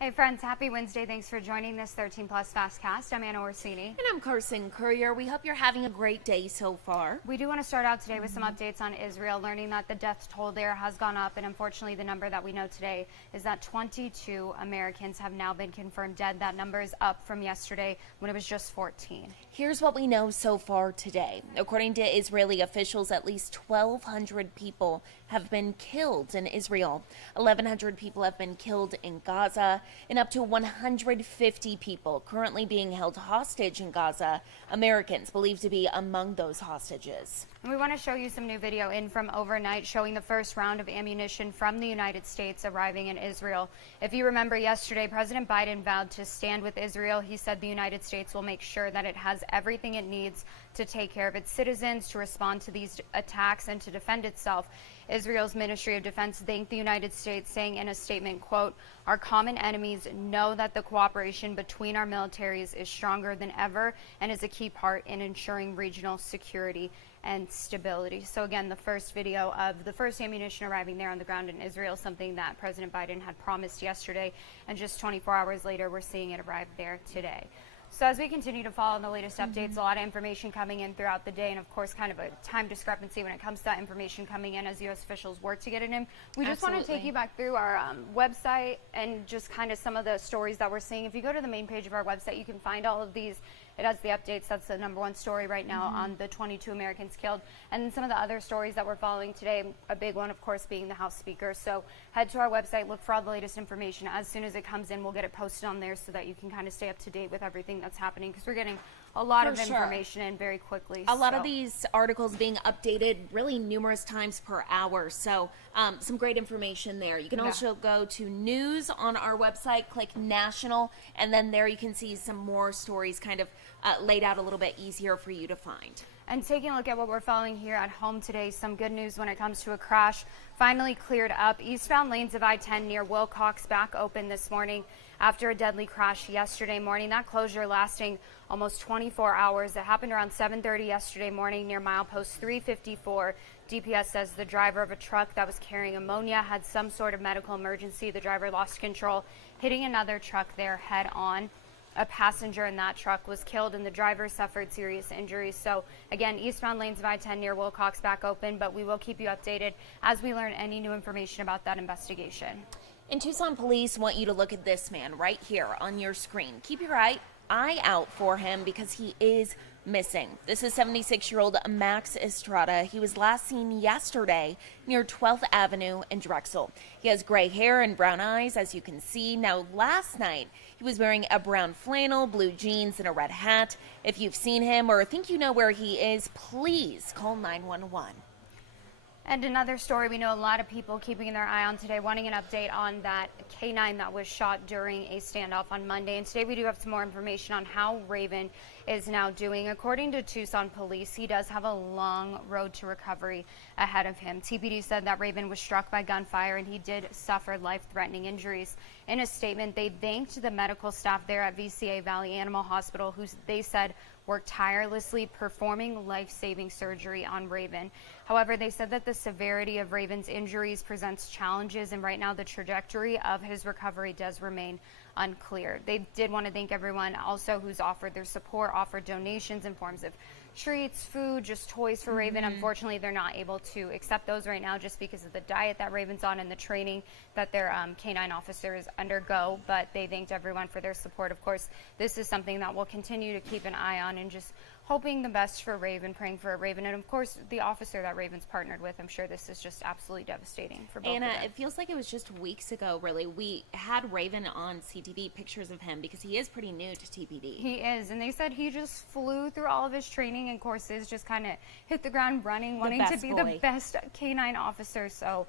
Hey friends, happy Wednesday. Thanks for joining this 13 Plus FastCast. I'm Anna Orsini. And I'm Carson Courier. We hope you're having a great day so far. We do want to start out today with some updates on Israel, learning that the death toll there has gone up, and unfortunately the number that we know today is that 22 Americans have now been confirmed dead. That number is up from yesterday when it was just 14. Here's what we know so far today. According to Israeli officials, at least 1,200 people have been killed in Israel. 1,100 people have been killed in Gaza, and up to 150 people currently being held hostage in Gaza, Americans believed to be among those hostages. And we want to show you some new video in from overnight showing the first round of ammunition from the United States arriving in Israel. If you remember yesterday, President Biden vowed to stand with Israel. He said the United States will make sure that it has everything it needs to take care of its citizens, to respond to these attacks, and to defend itself. Israel's Ministry of Defense thanked the United States, saying in a statement, quote, "Our common enemies know that the cooperation between our militaries is stronger than ever and is a key part in ensuring regional security and stability." So again, the first video of the first ammunition arriving there on the ground in Israel, something that President Biden had promised yesterday, and just 24 hours later, we're seeing it arrive there today. So as we continue to follow the latest updates, a lot of information coming in throughout the day, and of course kind of a time discrepancy when it comes to that information coming in as U.S. officials work to get it in. We just want to take you back through our website and just kind of some of the stories that we're seeing. If you go to the main page of our website, you can find all of these. It has the updates. That's the #1 story right now on the 22 Americans killed. And then some of the other stories that we're following today, a big one, of course, being the House Speaker. So head to our website, look for all the latest information. As soon as it comes in, we'll get it posted on there so that you can kind of stay up to date with everything that's happening, because we're getting a lot of information in very quickly. A lot of these articles being updated really numerous times per hour. So some great information there. You can also go to news on our website, click national, and then there you can see some more stories kind of laid out a little bit easier for you to find. And taking a look at what we're following here at home today, some good news when it comes to a crash finally cleared up. Eastbound lanes of I-10 near Wilcox back open this morning after a deadly crash yesterday morning. That closure lasting almost 24 hours. It happened around 7:30 yesterday morning near milepost 354. DPS says the driver of a truck that was carrying ammonia had some sort of medical emergency. The driver lost control, hitting another truck there head on. A passenger in that truck was killed and the driver suffered serious injuries. So again, eastbound lanes of I-10 near Wilcox back open, but we will keep you updated as we learn any new information about that investigation. And Tucson police want you to look at this man right here on your screen. Keep your eye out for him because he is missing. This is 76-year-old Max Estrada. He was last seen yesterday near 12th Avenue in Drexel. He has gray hair and brown eyes, as you can see. Now, last night, he was wearing a brown flannel, blue jeans, and a red hat. If you've seen him or think you know where he is, please call 911. And another story we know a lot of people keeping their eye on today, wanting an update on that K-9 that was shot during a standoff on Monday. And today we do have some more information on how Raven is now doing. According to Tucson police, he does have a long road to recovery ahead of him. TPD said that Raven was struck by gunfire and he did suffer life-threatening injuries. In a statement, they thanked the medical staff there at VCA Valley Animal Hospital, who they said worked tirelessly performing life-saving surgery on Raven. However, they said that the severity of Raven's injuries presents challenges, and right now the trajectory of his recovery does remain unclear. They did want to thank everyone also who's offered their support, offered donations in forms of treats, food, just toys for Raven. Unfortunately, they're not able to accept those right now just because of the diet that Raven's on and the training that their K-9 officers undergo, but they thanked everyone for their support. Of course, this is something that we'll continue to keep an eye on and just hoping the best for Raven, praying for Raven, and of course the officer that Raven's partnered with. I'm sure this is just absolutely devastating for both Anna, of them. it feels like it was just weeks ago, really. We had Raven on CTV, pictures of him, because he is pretty new to TPD. He is, and they said he just flew through all of his training and courses, just kind of hit the ground running, wanting to be the best K-9 officer. So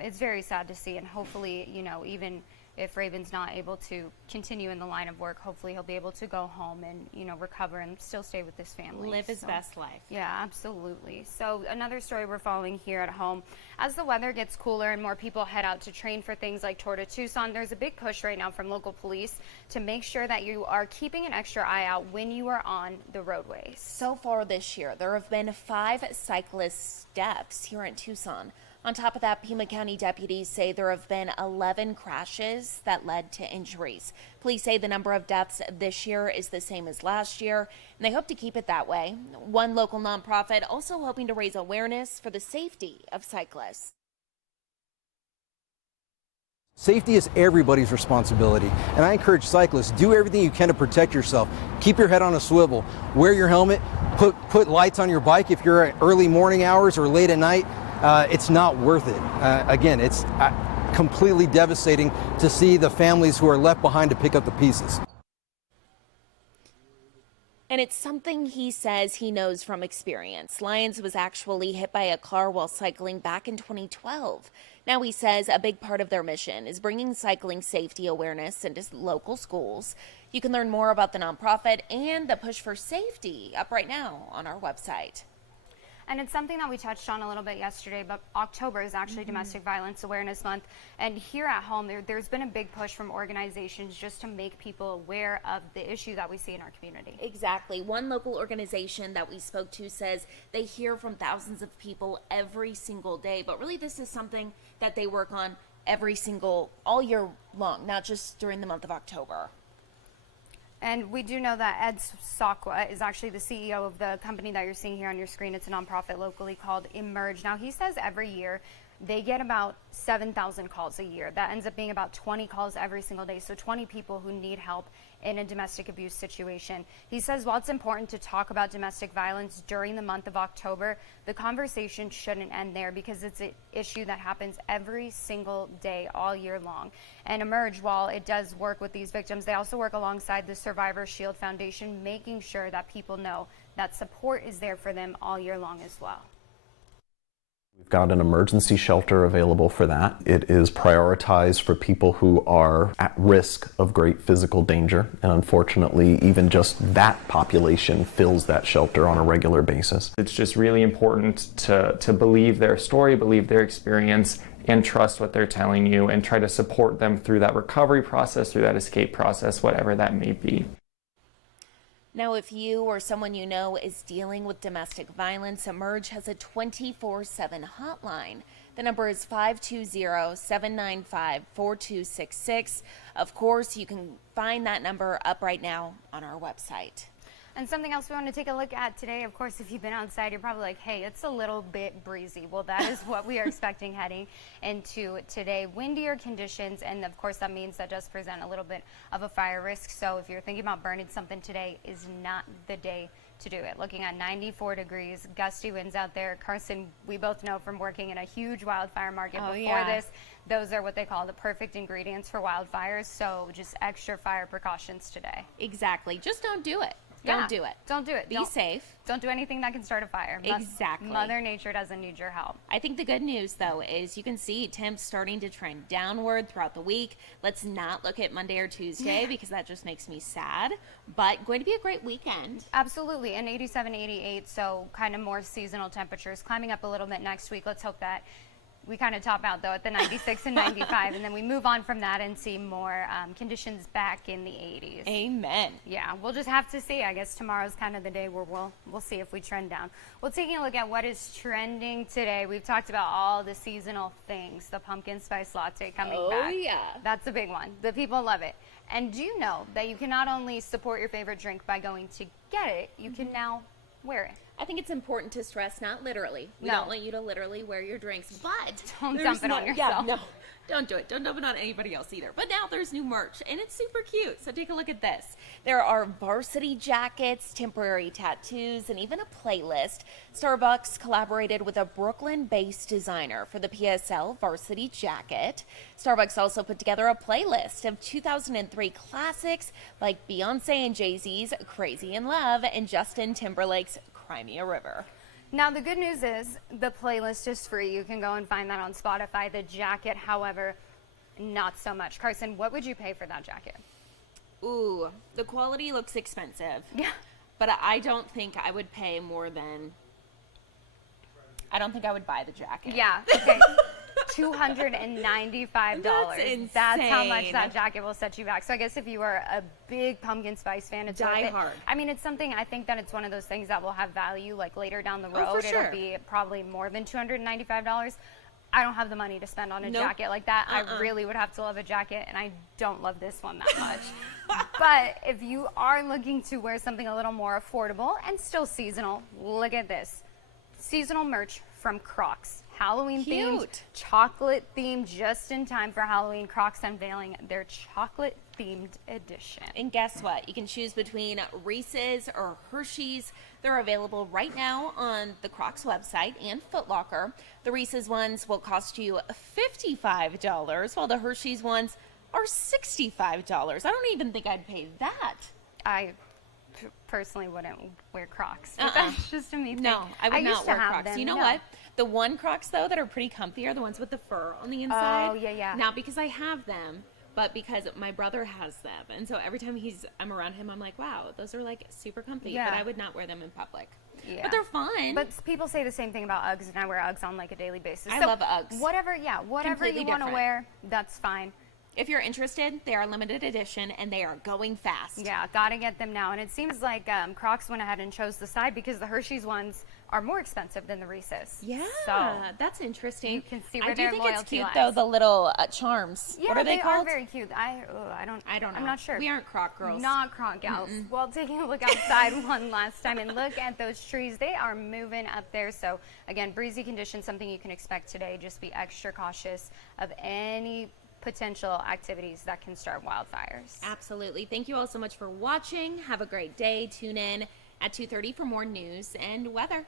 it's very sad to see, and hopefully, you know, even if Raven's not able to continue in the line of work, hopefully he'll be able to go home and, you know, recover and still stay with his family. Live his best life. Yeah, absolutely. So another story we're following here at home. As the weather gets cooler and more people head out to train for things like Tour de Tucson, there's a big push right now from local police to make sure that you are keeping an extra eye out when you are on the roadways. So far this year, there have been 5 cyclist deaths here in Tucson. On top of that, Pima County deputies say there have been 11 crashes that led to injuries. Police say the number of deaths this year is the same as last year, and they hope to keep it that way. One local nonprofit also hoping to raise awareness for the safety of cyclists. Safety is everybody's responsibility, and I encourage cyclists, do everything you can to protect yourself. Keep your head on a swivel, wear your helmet, put lights on your bike if you're at early morning hours or late at night. It's not worth it. Again, it's completely devastating to see the families who are left behind to pick up the pieces. And it's something he says he knows from experience. Lyons was actually hit by a car while cycling back in 2012. Now he says a big part of their mission is bringing cycling safety awareness into local schools. You can learn more about the nonprofit and the push for safety up right now on our website. And it's something that we touched on a little bit yesterday, but October is actually Domestic Violence Awareness Month. And here at home, there's been a big push from organizations just to make people aware of the issue that we see in our community. Exactly. One local organization that we spoke to says they hear from thousands of people every single day, but really this is something that they work on all year long, not just during the month of October. And we do know that Ed Sakwa is actually the CEO of the company that you're seeing here on your screen. It's a nonprofit locally called Emerge. Now, he says every year they get about 7,000 calls a year. That ends up being about 20 calls every single day. So 20 people who need help in a domestic abuse situation. He says while it's important to talk about domestic violence during the month of October, the conversation shouldn't end there because it's an issue that happens every single day all year long. And Emerge, while it does work with these victims, they also work alongside the Survivor Shield Foundation, making sure that people know that support is there for them all year long as well. We've got an emergency shelter available for that. It is prioritized for people who are at risk of great physical danger, and unfortunately, even just that population fills that shelter on a regular basis. It's just really important to believe their story, believe their experience, and trust what they're telling you, and try to support them through that recovery process, through that escape process, whatever that may be. Now, if you or someone you know is dealing with domestic violence, Emerge has a 24/7 hotline. The number is 520-795-4266. Of course, you can find that number up right now on our website. And something else we want to take a look at today, of course, if you've been outside, you're probably like, hey, it's a little bit breezy. Well, that is what we are expecting heading into today. Windier conditions, and of course, that means that does present a little bit of a fire risk. So if you're thinking about burning something today, is not the day to do it. Looking at 94 degrees, gusty winds out there. Carson, we both know from working in a huge wildfire market before this, those are what they call the perfect ingredients for wildfires. So just extra fire precautions today. Exactly. Just don't do it. Don't do it. Don't do it. Be safe. Don't do anything that can start a fire. Exactly. Mother Nature doesn't need your help. I think the good news, though, is you can see temps starting to trend downward throughout the week. Let's not look at Monday or Tuesday because that just makes me sad. But going to be a great weekend. Absolutely. And 87, 88, so kind of more seasonal temperatures. Climbing up a little bit next week. Let's hope that we kind of top out, though, at the 96 and 95, and then we move on from that and see more conditions back in the 80s. Amen. Yeah, we'll just have to see. I guess tomorrow's kind of the day where we'll see if we trend down. Well, taking a look at what is trending today, we've talked about all the seasonal things. The pumpkin spice latte coming back. Oh, yeah. That's a big one. The people love it. And do you know that you can not only support your favorite drink by going to get it, you can now wear it. I think it's important to stress, not literally. We don't want you to literally wear your drinks, but don't dump it on yourself. Yeah, no, don't do it. Don't dump it on anybody else either. But now there's new merch, and it's super cute. So take a look at this. There are varsity jackets, temporary tattoos, and even a playlist. Starbucks collaborated with a Brooklyn-based designer for the PSL varsity jacket. Starbucks also put together a playlist of 2003 classics like Beyonce and Jay-Z's Crazy in Love and Justin Timberlake's Crimea River. Now, the good news is the playlist is free. You can go and find that on Spotify. The jacket, however, not so much. Carson, what would you pay for that jacket? Ooh, the quality looks expensive. Yeah. But I don't think I would pay more than... I don't think I would buy the jacket. Yeah, okay. $295. That's insane. That's how much that jacket will set you back. So I guess if you are a big pumpkin spice fan, it's worth it. hard. I mean, it's something, I think that it's one of those things that will have value like later down the road. for sure. It'll be probably more than $295. I don't have the money to spend on a jacket like that. I really would have to love a jacket, and I don't love this one that much. But if you are looking to wear something a little more affordable and still seasonal, look at this. Seasonal merch from Crocs. Halloween themed, chocolate themed, just in time for Halloween. Crocs unveiling their chocolate themed edition. And guess what? You can choose between Reese's or Hershey's. They're available right now on the Crocs website and Foot Locker. The Reese's ones will cost you $55, while the Hershey's ones are $65. I don't even think I'd pay that. I personally wouldn't wear Crocs. But that's just a me thing. No, I would not wear Crocs. Them. You know what? The one Crocs, though, that are pretty comfy are the ones with the fur on the inside. Oh, yeah. Not because I have them, but because my brother has them. And so every time I'm around him, I'm like, wow, those are like super comfy. Yeah. But I would not wear them in public. Yeah. But they're fun. But people say the same thing about Uggs, and I wear Uggs on like a daily basis. I love Uggs. Whatever Completely you want to different. wear, that's fine. If you're interested, they are limited edition and they are going fast. Yeah, gotta get them now. And it seems like Crocs went ahead and chose the side because the Hershey's ones are more expensive than the Reese's. Yeah, so that's interesting. you can see where I do their think it's loyalty cute lies. though, the little charms. Yeah, What are they called? are very cute. I don't know. I'm not sure. We aren't Croc girls. Not Croc gals. Well, taking a look outside one last time and look at those trees. They are moving up there. So again, breezy conditions, something you can expect today. Just be extra cautious of any potential activities that can start wildfires. Absolutely. Thank you all so much for watching. Have a great day. Tune in at 2:30 for more news and weather.